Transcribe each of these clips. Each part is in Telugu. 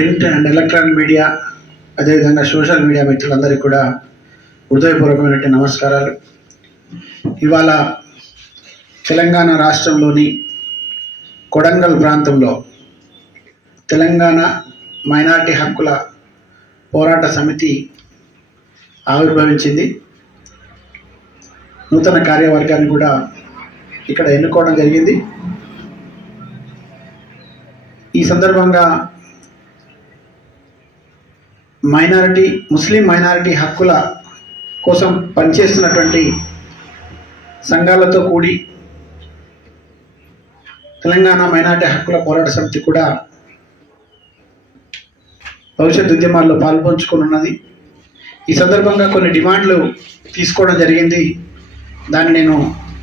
ప్రింట్ అండ్ ఎలక్ట్రానిక్ మీడియా అదేవిధంగా సోషల్ మీడియా మిత్రులందరికీ కూడా హృదయపూర్వకమైనటువంటి నమస్కారాలు. ఇవాళ తెలంగాణ రాష్ట్రంలోని కొడంగల్ ప్రాంతంలో తెలంగాణ మైనార్టీ హక్కుల పోరాట సమితి ఆవిర్భవించింది. నూతన కార్యవర్గాన్ని కూడా ఇక్కడ ఎన్నుకోవడం జరిగింది. ఈ సందర్భంగా మైనారిటీ ముస్లిం మైనారిటీ హక్కుల కోసం పనిచేస్తున్నటువంటి సంఘాలతో కూడి తెలంగాణ మైనారిటీ హక్కుల పోరాట సమితి కూడా భవిష్యత్ ఉద్యమాల్లో పాల్పంచుకొని ఉన్నది ఈ సందర్భంగా కొన్ని డిమాండ్లు తీసుకోవడం జరిగింది. దాన్ని నేను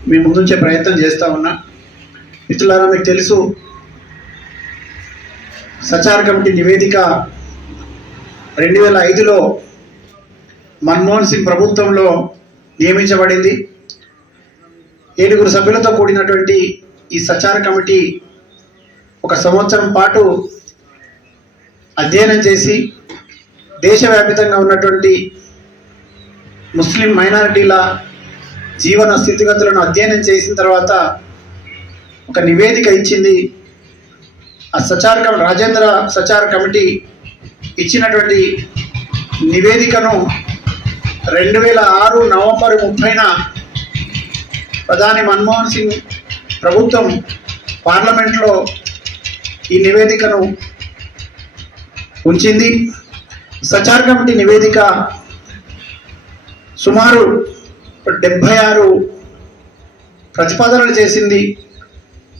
మీ ముందుంచే ప్రయత్నం చేస్తూ ఉన్నా. మిత్రులారా మీకు తెలుసు సచార్ కమిటీ నివేదిక రెండు వేల ఐదులో మన్మోహన్ సింగ్ ప్రభుత్వంలో నియమించబడింది. ఏడుగురు సభ్యులతో కూడినటువంటి ఈ సచార కమిటీ ఒక సంవత్సరం పాటు అధ్యయనం చేసి దేశవ్యాపితంగా ఉన్నటువంటి ముస్లిం మైనారిటీల జీవన స్థితిగతులను అధ్యయనం చేసిన తర్వాత ఒక నివేదిక ఇచ్చింది. ఆ సచార్ కమి రాజేంద్ర సచార్ కమిటీ ఇచ్చినటువంటి నివేదికను రెండు వేల ఆరు నవంబర్ ముప్పైన ప్రధాని మన్మోహన్ సింగ్ ప్రభుత్వం పార్లమెంట్లో ఈ నివేదికను ఉంచింది. సచార్ కమిటీ నివేదిక సుమారు డెబ్భై ఆరు ప్రతిపాదనలు చేసింది.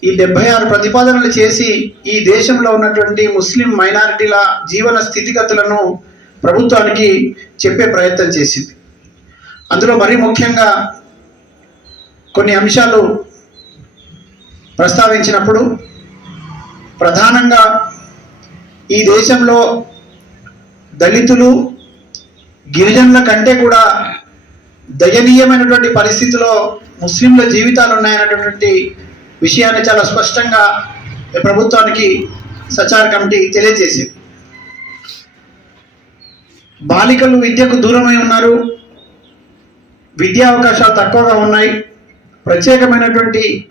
ఈ డెబ్బై ఆరు ప్రతిపాదనలు చేసి ఈ దేశంలో ఉన్నటువంటి ముస్లిం మైనారిటీల జీవన స్థితిగతులను ప్రభుత్వానికి చెప్పే ప్రయత్నం చేసింది. అందులో మరీ ముఖ్యంగా కొన్ని అంశాలు ప్రస్తావించినప్పుడు ప్రధానంగా ఈ దేశంలో దళితులు గిరిజనుల కంటే కూడా దయనీయమైనటువంటి పరిస్థితిలో ముస్లింల జీవితాలు ఉన్నాయన్నటువంటి విషయాన్ని చాలా స్పష్టంగా ప్రభుత్వానికి సచార కమిటీ తెలియజేసింది. బాలికలు విద్యకు దూరమై ఉన్నారు. విద్యా అవకాశాలు తక్కువగా ఉన్నాయి. ప్రత్యేకమైనటువంటి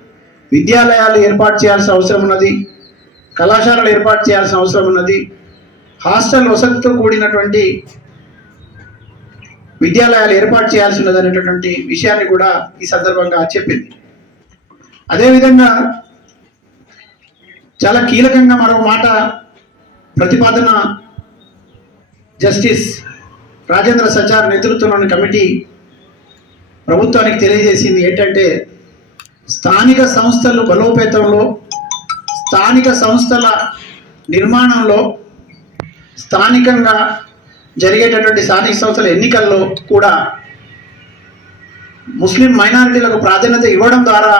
విద్యాలయాలు ఏర్పాటు చేయాల్సిన అవసరం ఉన్నది. కళాశాలలు ఏర్పాటు చేయాల్సిన అవసరం ఉన్నది. హాస్టల్ వసతితో కూడినటువంటి విద్యాలయాలు ఏర్పాటు చేయాల్సి ఉన్నది అనేటటువంటి విషయాన్ని కూడా ఈ సందర్భంగా చెప్పింది. అదేవిధంగా చాలా కీలకంగా మరో మాట ప్రతిపాదన జస్టిస్ రాజేంద్ర సచార్ నేతృత్వంలోని కమిటీ ప్రభుత్వానికి తెలియజేసింది ఏంటంటే స్థానిక సంస్థలు బలోపేతంలో స్థానిక సంస్థల నిర్మాణంలో స్థానికంగా జరిగేటటువంటి స్థానిక సంస్థల ఎన్నికల్లో కూడా ముస్లిం మైనారిటీలకు ప్రాధాన్యత ఇవ్వడం ద్వారా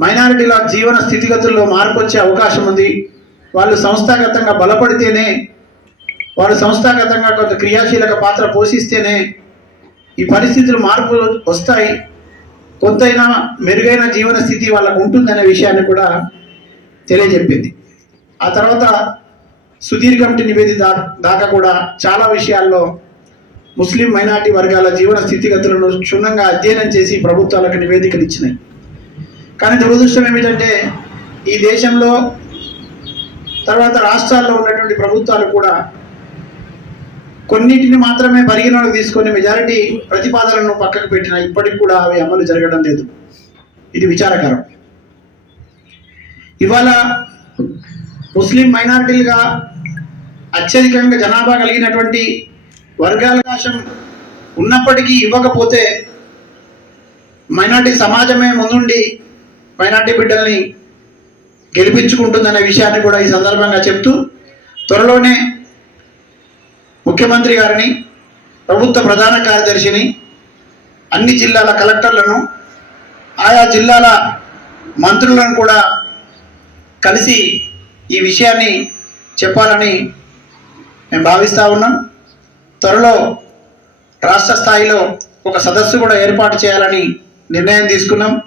మైనారిటీల జీవన స్థితిగతుల్లో మార్పు వచ్చే అవకాశం ఉంది. వాళ్ళు సంస్థాగతంగా బలపడితేనే వాళ్ళు సంస్థాగతంగా కొంత క్రియాశీలక పాత్ర పోషిస్తేనే ఈ పరిస్థితులు మార్పులు వస్తాయి. కొంతైనా మెరుగైన జీవన స్థితి వాళ్ళకు ఉంటుందనే విషయాన్ని కూడా తెలియజెప్పింది. ఆ తర్వాత సుధీర్ కమిటీ నివేదిక దా- దాకా కూడా చాలా విషయాల్లో ముస్లిం మైనార్టీ వర్గాల జీవన స్థితిగతులను క్షుణ్ణంగా అధ్యయనం చేసి ప్రభుత్వాలకు నివేదికలు ఇచ్చినాయి. కానీ దురదృష్టం ఏమిటంటే ఈ దేశంలో తర్వాత రాష్ట్రాల్లో ఉన్నటువంటి ప్రభుత్వాలు కూడా కొన్నిటిని మాత్రమే పరిగణలోకి తీసుకొని మెజారిటీ ప్రతిపాదనను పక్కకు పెట్టిన ఇప్పటికి కూడా అవి అమలు జరగడం లేదు. ఇది విచారకరం. ఇవాళ ముస్లిం మైనారిటీలుగా అత్యధికంగా జనాభా కలిగినటువంటి వర్గావకాశం ఉన్నప్పటికీ ఇవ్వకపోతే మైనార్టీ సమాజమే ముందుండి మైనార్టీ బిడ్డల్ని గెలిపించుకుంటుందనే విషయాన్ని కూడా ఈ సందర్భంగా చెప్తూ త్వరలోనే ముఖ్యమంత్రి గారిని ప్రభుత్వ ప్రధాన కార్యదర్శిని అన్ని జిల్లాల కలెక్టర్లను ఆయా జిల్లాల మంత్రులను కూడా కలిసి ఈ విషయాన్ని చెప్పాలని మేము భావిస్తూ ఉన్నాం త్వరలో రాష్ట్ర స్థాయిలో ఒక సదస్సు కూడా ఏర్పాటు చేయాలని నిర్ణయం తీసుకున్నాం.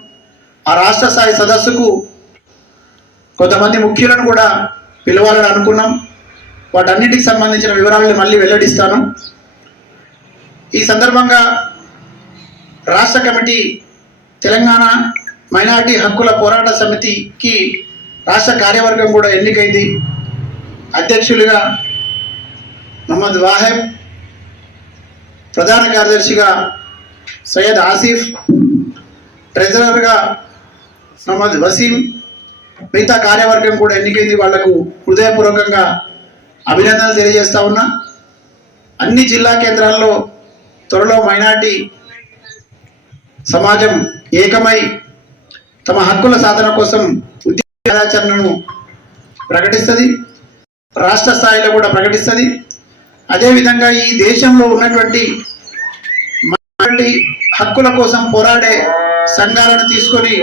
ఆ రాష్ట్ర స్థాయి సదస్సుకు కొంతమంది ముఖ్యులను కూడా పిలవాలని అనుకున్నాం. వాటన్నిటికి సంబంధించిన వివరాలను మళ్ళీ వెల్లడిస్తాను. ఈ సందర్భంగా రాష్ట్ర కమిటీ తెలంగాణ మైనార్టీ హక్కుల పోరాట సమితికి రాష్ట్ర కార్యవర్గం కూడా ఎన్నికైంది. అధ్యక్షులుగా మహమ్మద్ వాహెబ్ ప్రధాన కార్యదర్శిగా సయ్యద్ ఆసిఫ్ ట్రెజరర్గా మహమ్మద్ వసీం మిగతా కార్యవర్గం కూడా ఎన్నికైంది వాళ్ళకు హృదయపూర్వకంగా అభినందనలు తెలియజేస్తా ఉన్నా. అన్ని జిల్లా కేంద్రాల్లో త్వరలో మైనార్టీ సమాజం ఏకమై తమ హక్కుల సాధన కోసం ఉద్యమ కార్యాచరణను ప్రకటిస్తుంది. రాష్ట్ర స్థాయిలో కూడా ప్రకటిస్తుంది. అదేవిధంగా ఈ దేశంలో ఉన్నటువంటి మైనారిటీ హక్కుల కోసం పోరాడే సంఘాలను తీసుకొని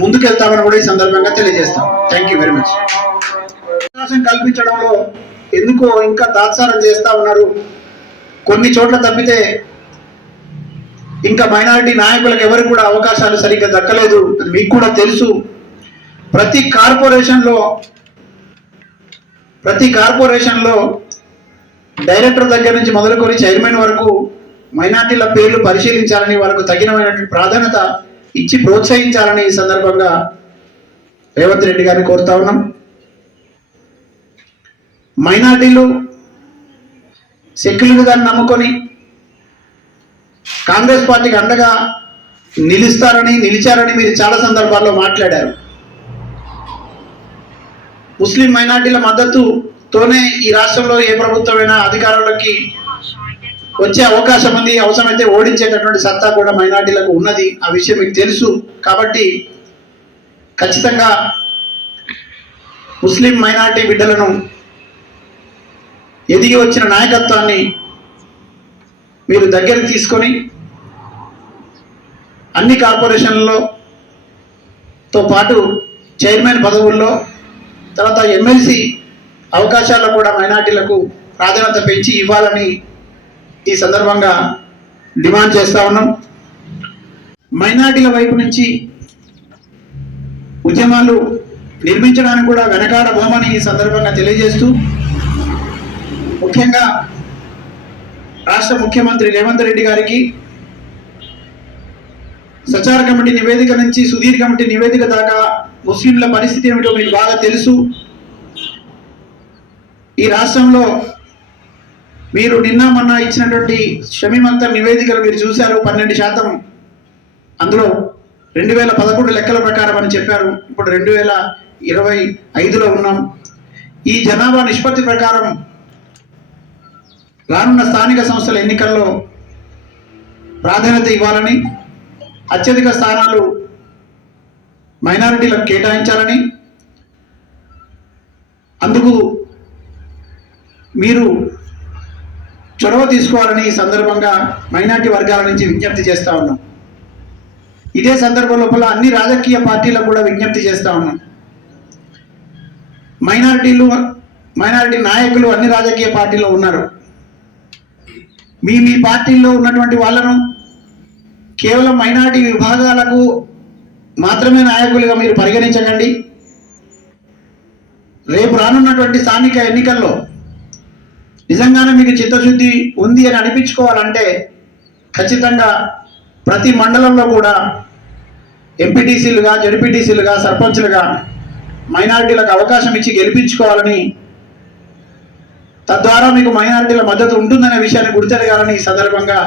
ముందుకెళ్తామని కూడా ఈ సందర్భంగా తెలియజేస్తాం. థ్యాంక్ యూ వెరీ మచ్ అవకాశం కల్పించడంలో ఎందుకో ఇంకా తాత్సారం చేస్తా ఉన్నారు. కొన్ని చోట్ల తప్పితే ఇంకా మైనారిటీ నాయకులకు ఎవరికి కూడా అవకాశాలు సరిగ్గా దక్కలేదు. అది మీకు కూడా తెలుసు. ప్రతి కార్పొరేషన్లో ప్రతి కార్పొరేషన్లో డైరెక్టర్ దగ్గర నుంచి మొదలుకొని చైర్మన్ వరకు మైనార్టీల పేర్లు పరిశీలించాలని వాళ్ళకు తగినమైనటువంటి ప్రాధాన్యత ఇచ్చి ప్రోత్సహించాలని ఈ సందర్భంగా రేవంత్ రెడ్డి గారిని కోరుతా ఉన్నాం. మైనార్టీలు సెక్యులరిజాన్ని నమ్ముకొని కాంగ్రెస్ పార్టీకి అండగా నిలుస్తారని నిలిచారని మీరు చాలా సందర్భాల్లో మాట్లాడారు. ముస్లిం మైనార్టీల మద్దతుతోనే ఈ రాష్ట్రంలో ఏ ప్రభుత్వమైనా అధికారంలోకి వచ్చే అవకాశం ఉంది అవసరమైతే ఓడించేటటువంటి సత్తా కూడా మైనార్టీలకు ఉన్నది. ఆ విషయం మీకు తెలుసు. కాబట్టి ఖచ్చితంగా ముస్లిం మైనార్టీ బిడ్డలను ఎదిగి వచ్చిన నాయకత్వాన్ని మీరు దగ్గర తీసుకొని అన్ని కార్పొరేషన్లలో తో పాటు చైర్మన్ పదవుల్లో తర్వాత ఎమ్మెల్సీ అవకాశాల్లో కూడా మైనార్టీలకు ప్రాధాన్యత పెంచి ఇవ్వాలని ఈ సందర్భంగా డిమాండ్ చేస్తా ఉన్నాం. మైనార్టీల వైపు నుంచి ఉద్యమాలు నిర్మించడానికి కూడా వెనకాడబోమని ఈ సందర్భంగా తెలియజేస్తూ ముఖ్యంగా రాష్ట్ర ముఖ్యమంత్రి రేవంత్ రెడ్డి గారికి సచార కమిటీ నివేదిక నుంచి సుధీర్ కమిటీ నివేదిక దాకా ముస్లింల పరిస్థితి ఏమిటో మీకు బాగా తెలుసు. ఈ రాష్ట్రంలో మీరు నిన్న మొన్న ఇచ్చినటువంటి షమీమంత నివేదికలు మీరు చూశారు పన్నెండు శాతం. అందులో రెండు వేల పదకొండు లెక్కల ప్రకారం అని చెప్పారు. ఇప్పుడు రెండు వేల ఇరవై ఐదులో ఉన్నాం. ఈ జనాభా నిష్పత్తి ప్రకారం రానున్న స్థానిక సంస్థల ఎన్నికల్లో ప్రాధాన్యత ఇవ్వాలని అత్యధిక స్థానాలు మైనారిటీలకు కేటాయించాలని అందుకు మీరు చొరవ తీసుకోవాలని ఈ సందర్భంగా మైనార్టీ వర్గాల నుంచి విజ్ఞప్తి చేస్తూ ఉన్నాం. ఇదే సందర్భం లోపల అన్ని రాజకీయ పార్టీలకు కూడా విజ్ఞప్తి చేస్తా ఉన్నాం. మైనారిటీలు మైనారిటీ నాయకులు అన్ని రాజకీయ పార్టీలో ఉన్నారు. మీ మీ పార్టీల్లో ఉన్నటువంటి వాళ్ళను కేవలం మైనార్టీ విభాగాలకు మాత్రమే నాయకులుగా మీరు పరిగణించకండి. రేపు రానున్నటువంటి స్థానిక ఎన్నికల్లో నిజంగానే మీకు చిత్తశుద్ధి ఉంది అని అనిపించుకోవాలంటే ఖచ్చితంగా ప్రతి మండలంలో కూడా ఎంపీటీసీలుగా జడ్పీటీసీలుగా సర్పంచ్లుగా మైనారిటీలకు అవకాశం ఇచ్చి గెలిపించుకోవాలని తద్వారా మీకు మైనారిటీల మద్దతు ఉంటుందనే విషయాన్ని గుర్తెరగాలని ఈ సందర్భంగా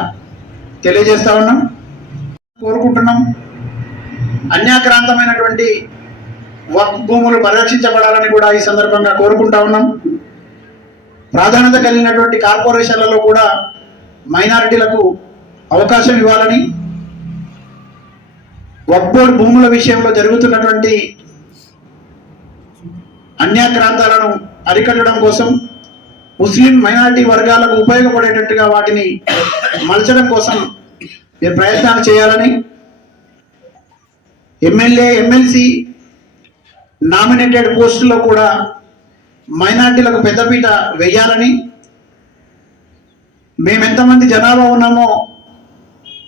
తెలియజేస్తా ఉన్నాం. కోరుకుంటున్నాం. అన్యాక్రాంతమైనటువంటి వక్ఫ్ భూములు పరిరక్షించబడాలని కూడా ఈ సందర్భంగా కోరుకుంటా ఉన్నాం. ప్రాధాన్యత కలిగినటువంటి కార్పొరేషన్లలో కూడా మైనారిటీలకు అవకాశం ఇవ్వాలని వక్బోర్డ్ భూముల విషయంలో జరుగుతున్నటువంటి అన్యాక్రాంతాలను అరికట్టడం కోసం ముస్లిం మైనారిటీ వర్గాలకు ఉపయోగపడేటట్టుగా వాటిని మలచడం కోసం మీరు ప్రయత్నాలు చేయాలని? ఎమ్మెల్యే ఎమ్మెల్సీ నామినేటెడ్ పోస్టుల్లో కూడా మైనార్టీలకు పెద్దపీట వేయాలని మేమెంతమంది జనాభా ఉన్నామో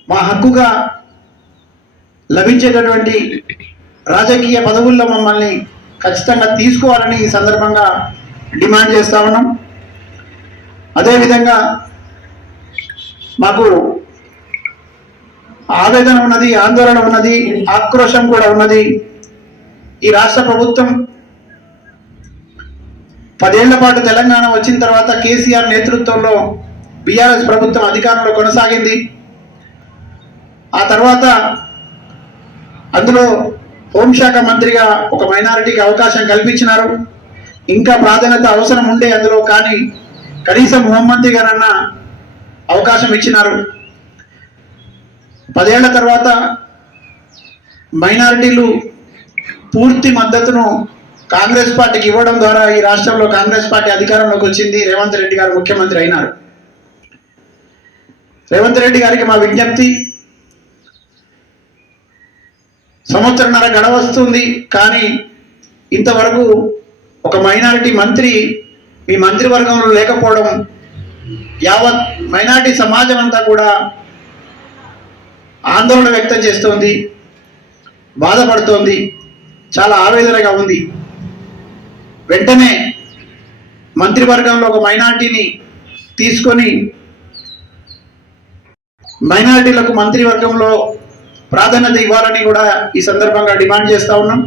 మా హక్కుగా లభించేటటువంటి రాజకీయ పదవుల్లో మమ్మల్ని ఖచ్చితంగా తీసుకోవాలని ఈ సందర్భంగా డిమాండ్ చేస్తా ఉన్నాం. అదేవిధంగా మాకు ఆవేదన ఉన్నది ఆందోళన ఉన్నది ఆక్రోశం కూడా ఉన్నది. ఈ రాష్ట్ర ప్రభుత్వం పదేళ్ళ పాటు తెలంగాణ వచ్చిన తర్వాత కేసీఆర్ నేతృత్వంలో బీఆర్ఎస్ ప్రభుత్వం అధికారంలో కొనసాగింది. ఆ తర్వాత అందులో హోంశాఖ మంత్రిగా ఒక మైనారిటీకి అవకాశం కల్పించినారు. ఇంకా ప్రాధాన్యత అవసరం ఉండే అందులో కానీ కనీసం హోంమంత్రి గారన్న అవకాశం ఇచ్చినారు. పదేళ్ళ తర్వాత మైనారిటీలు పూర్తి మద్దతును కాంగ్రెస్ పార్టీకి ఇవ్వడం ద్వారా ఈ రాష్ట్రంలో కాంగ్రెస్ పార్టీ అధికారంలోకి వచ్చింది. రేవంత్ రెడ్డి గారు ముఖ్యమంత్రి అయినారు. రేవంత్ రెడ్డి గారికి మా విజ్ఞప్తి సంవత్సరంన్నర గడవస్తుంది కానీ ఇంతవరకు ఒక మైనారిటీ మంత్రి మీ మంత్రివర్గంలో లేకపోవడం యావత్ మైనారిటీ సమాజం అంతా కూడా ఆందోళన వ్యక్తం చేస్తోంది బాధపడుతోంది చాలా ఆవేదనగా ఉంది. వెంటనే మంత్రివర్గంలో ఒక మైనార్టీని తీసుకొని మైనారిటీలకు మంత్రివర్గంలో ప్రాధాన్యత ఇవ్వాలని కూడా ఈ సందర్భంగా డిమాండ్ చేస్తూ ఉన్నాం.